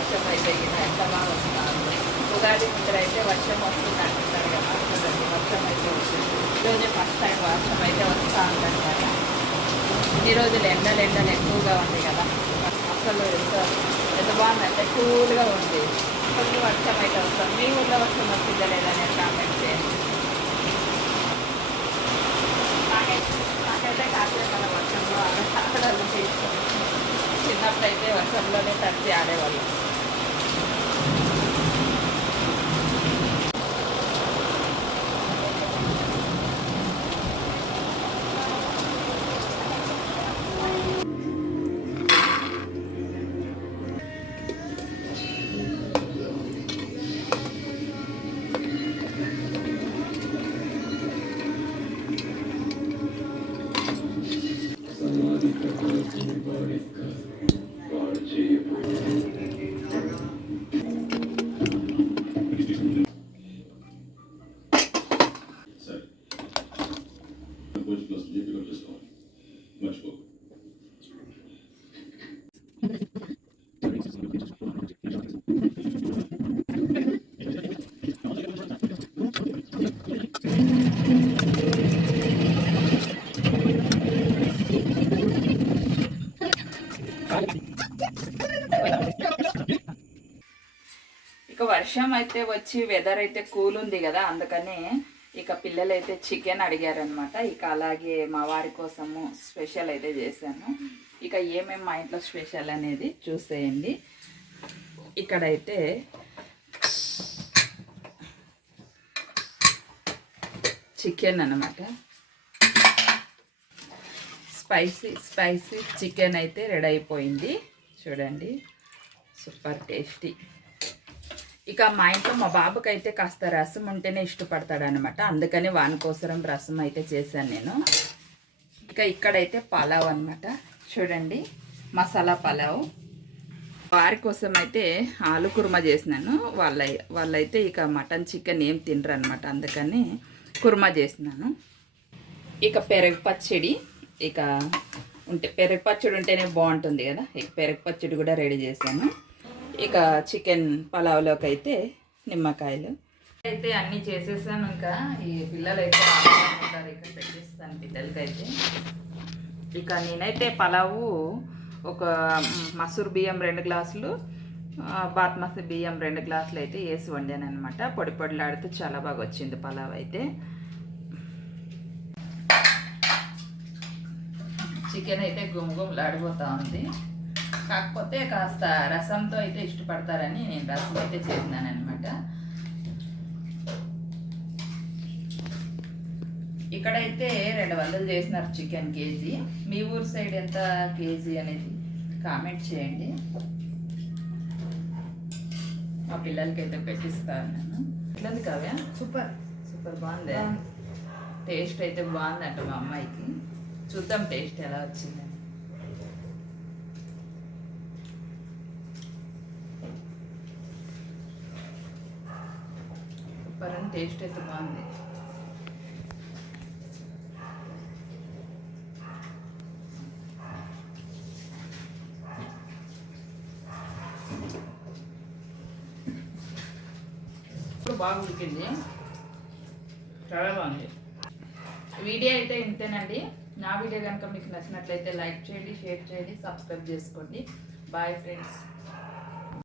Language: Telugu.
వర్షం అయితే ఎంత బాగా వస్తుంది. ఉగాది ముందర అయితే వర్షం వస్తుంది అంటున్నారు కదా, చూడండి వర్షం అయితే వస్తుంది. ఈరోజే ఫస్ట్ టైం వర్షం అయితే వస్తూ ఉందన్నమాట. ఇన్ని రోజులు ఎండలు ఎక్కువగా ఉంది కదా, అసలు ఎంత బాగుందంటే కూల్గా ఉంది. ఫుల్ వర్షం అయితే వస్తుంది. మీ ఊళ్ళో వర్షం వచ్చిందా లేదా నేను కామెంట్ చేయండి. నాకైతే కాకినాడ వర్షంలో ఆడాలంటే ఇష్టం. చిన్నప్పుడైతే వర్షంలోనే తడిచి ఆడేవాళ్ళు. ఇక వర్షం అయితే వచ్చి వెదర్ అయితే కూల్ ఉంది కదా, అందుకని ఇక పిల్లలు అయితే చికెన్ అడిగారనమాట. ఇక అలాగే మా వారి కోసము స్పెషల్ అయితే చేశాను. ఇక ఏమేమి మా ఇంట్లో స్పెషల్ అనేది చూసేయండి. ఇక్కడైతే చికెన్ అన్నమాట, స్పైసీ చికెన్ అయితే రెడీ అయిపోయింది. చూడండి, సూపర్ టేస్టీ. ఇక మా ఇంట్లో మా బాబుకి అయితే కాస్త రసం ఉంటేనే ఇష్టపడతాడు అనమాట, అందుకని వాని కోసం రసం అయితే చేశాను నేను. ఇక ఇక్కడైతే పలావ్ అనమాట, చూడండి మసాలా పలావ్. వారి కోసం అయితే ఆలు కుర్మా చేసినాను. వాళ్ళైతే ఇక మటన్ చికెన్ ఏం తినరు అనమాట, అందుకని కుర్మా చేసినాను. ఇక పెరుగు పచ్చడి, ఇక పెరుగు పచ్చడి ఉంటేనే బాగుంటుంది కదా, ఇక పెరుగు పచ్చడి కూడా రెడీ చేశాను. ఇక చికెన్ పలావ్లోకి అయితే నిమ్మకాయలు అయితే అన్నీ చేసేసాను. ఇంకా ఈ పిల్లలు అయితే ఉంటారు, ఇక్కడ పెట్టేస్తాను పిల్లలకైతే. ఇక నేనైతే పలావు ఒక మసూర్ బియ్యం 2 గ్లాసులు, బాస్మతి బియ్యం 2 గ్లాసులు అయితే వేసి వండాను అనమాట. పొడి పొడిలాడుతూ చాలా బాగా వచ్చింది పలావ్ అయితే. చికెన్ అయితే గుమగుమలాడిపోతూ ఉంది. కాకపోతే కాస్త రసంతో అయితే ఇష్టపడతారని నేను రసం అయితే చేసినాను అనమాట. ఇక్కడైతే 200 చేసినారు చికెన్ కేజీ. మీ ఊరు సైడ్ ఎంత కేజీ అనేది కామెంట్ చేయండి. మా పిల్లలకి అయితే పెట్టిస్తాను నేను. ఇట్లంది కావ్య, సూపర్ బాగుంది. టేస్ట్ అయితే బాగుందంట మా అమ్మాయికి. చూద్దాం టేస్ట్ ఎలా వచ్చిందని. సూపర్ అని టేస్ట్ అయితే బాగుంది. బాగా ఉడికింది, చాలా బాగుంది. వీడియో అయితే ఇంతేనండి. నా వీడియో కనుక మీకు నచ్చినట్లయితే లైక్ చేయండి, షేర్ చేయండి, సబ్స్క్రైబ్ చేసుకోండి. Bye friends.